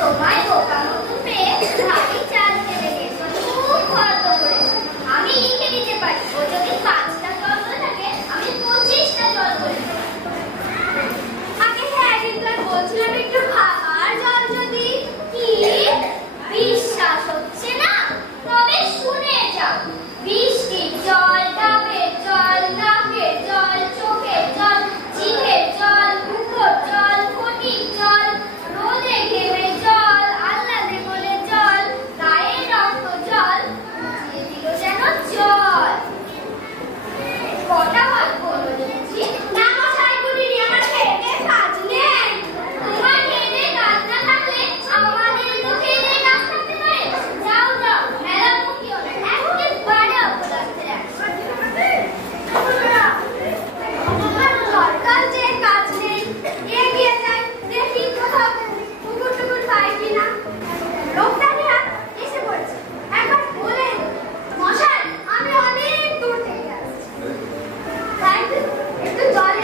সময় বোকা মতো পেয়ে ভাবি চাল ফেলে গেছে, খুব খরচ করেছে। আমি লিখে দিতে পারি, ও যদি 5টা জল বলে থাকে আমি 25টা জল বলে দেবো। আগে হ্যাঁ, কিন্তু আর বলছিলাম একটু খাবার জল যদি। কি বিশ্বাস হচ্ছে না? তবে শুনে যাও। বৃষ্টির জল, ডাবের জল, নাকের জল, চোখের জল, জিভের জল, মুখের জল, ফটির জল, রোদে ঘেমে জল, আহ্লাদে বলে জল, গায়ের রক্ত জল, বুঝিয়ে দিল যেন জল। কটা গল্প হলো দেখছি। না মশাই, গুলিনি, আমার খেতে কাজ নেই। তোমার খেতে কাজ না থাকলে আমাদের তো খেতে কাজ থাকতে পারে। যাও যাও, মেলা মুখিও না, একেবারে অপদার্থের আমার দরকার যে কাজ নেই। এগিয়ে যাই, দেখি কোথাও কুকুর টুকুর পাই কিনা। লোকটা এসে পড়ছে। একবার বলে মশাই, আমি অনেক দূর থেকে আসছি, একটু জল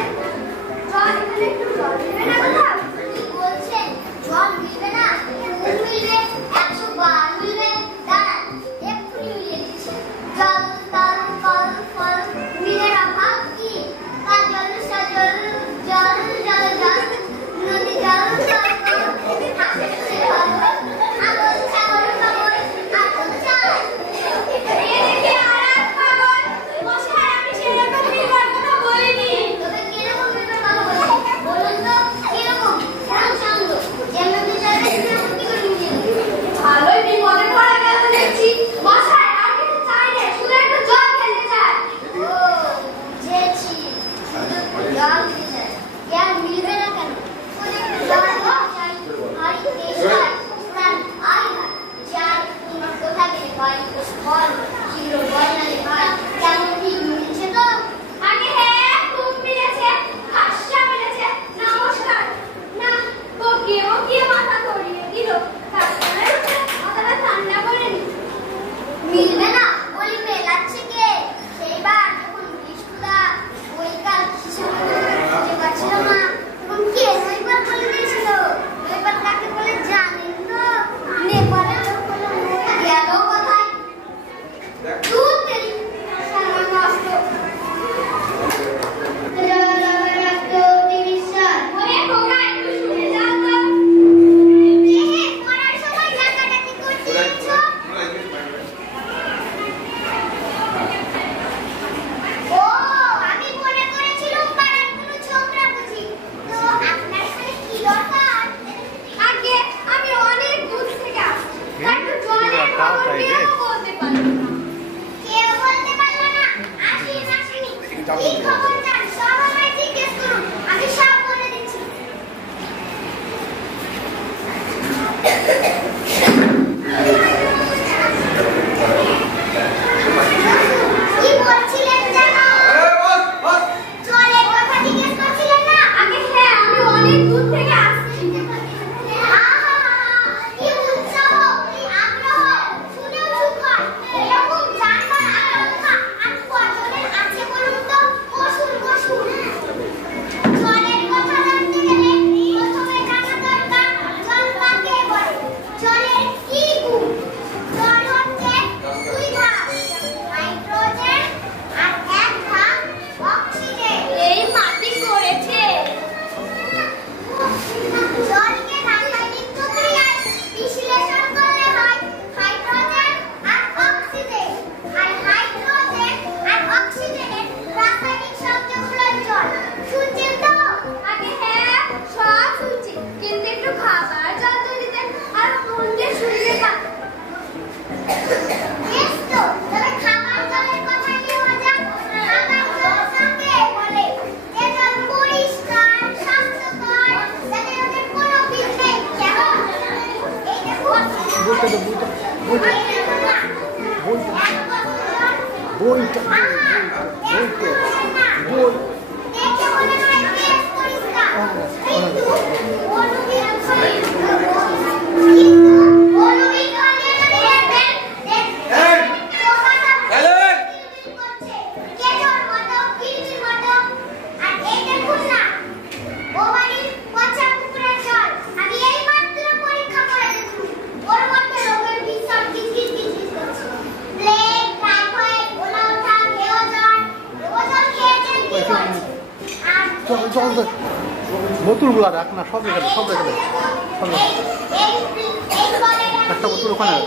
এখানে একটু জল দেবে না? কোথাও কি বলছেন? জল মিলবে না? মিলবে, 100 বার মিলবে। দাঁড়ান, এক্ষুনি মিলিয়ে দিচ্ছি। জল তল ফল ফল মিলের অভাব কি? কাজল সজল জল জল জল, নদী জল জল আগল ছাগল পাগল আগল চাল। এদিকে আর এক পাগল। মশাই, আমি সেরকম মিলবার কথা বলিনি। তবে কিরকম মিলবার কথা বলছি বলুন তো? কিরকম? কেমন ছন্দ? যেমন বিচারে সেরকম কি করে মিলিয়ে দেবে? ভালোই বিপদে পড়া গেল দেখছি। মশাই, আর কিছু চাই না, শুধু একটু জল খেতে চাই। ও বুঝেছি, শুধু জল খেতে চাই। জ্ঞান মিলবে না কেন? শুধু একটু জল চাই। ভারী তেষ্টায় প্রাণ আই হায়। যাই তোমার কোথা গেলে ভাই? বল, শীঘ্র বল না রে ভাই, কেমন ঠিক মিলেছে তো? আগে হ্যাঁ, খুব মিলেছে, খাসা মিলেছে। নমস্কার। না, ওকে মাথা ধরিয়ে দিল। তারপরে মাথাটা ঠান্ডা করে নি। মিলবে না বলি মেলাচ্ছে কে? সেইবার যখন বিষ্ণুদা বইকাল খুঁজে পাচ্ছিল না, তখন কে নইবার বলে দিয়েছিল। নইবার কাকে বলে জানেন তো? নেপালের লোক বলে গেল কোথায়? দুধ তেরি সময় নষ্ট। বিশ্বাস মনে হোক, একটু শুনে যাও তো। পড়ার সময় ডাকাডাকি করছিস? ও, আমি মনে করেছিলাম পাড়ার কোনো ছোকরা বুঝি। তো আপনার সাথে কি দরকার? আগে আমি অনেক দূর থেকে আসছি, তাই তো জলের খবর কেউ বলতে পারলো না। কেউ বলতে পারলো না? আসেনি। এই খবরটা সব আমায় জিজ্ঞেস করুন, আমি সব বলে দিচ্ছি। কি বলছিলেন জানো? জলের কথা জিজ্ঞেস করছিলেন না? আগে হ্যাঁ, আমি অনেক দূর থেকে আসছি। কি উৎসাহ, কি আগ্রহ, শুনেও চুপ কর। এরকম জানবার আকাঙ্ক্ষা আর কজনের আছে বলুন তো? বসুন। জলের কথা জানতে গেলে প্রথমে জানা দরকার জল কাকে বলে, জলের কি গুণ। জল হচ্ছে 2 ভাগ, হাইড্রোজেন আর 1 ভাগ অক্সিজেন। এই মাটি করেছে। জলকে রাসায়নিক প্রক্রিয়ায় বিশ্লেষণ করলে হয় হাইড্রোজেন আর অক্সিজেন। আর হাইড্রোজেন আর অক্সিজেনের রাসায়নিক সংযোগ হলো জল। শুনছেন তো? আগে হ্যাঁ, সব শুনছি, কিন্তু একটু খাবার জল যদি দেন আর মন দিয়ে শুনতে পান। বেশ তো, তবে খাবার জলের কথা নেওয়া যাক। খাবার জল কাকে বলে? যে জল পরিষ্কার, স্বাস্থ্যকর, যাতে ওদের কোনো বিষ নেই। কেমন? এই দেখুন, দেখে মনে হয় বেশ পরিষ্কার, কিন্তু অনুবিক ও বাড়ির পচা পুকুরের জল আমি এই মাত্র পরীক্ষা করে বোতলগুলো রাখ না, সব রেখে দে, সব রেখে দে, সব রেখে দে। একটা বোতল ওখানে রাখ।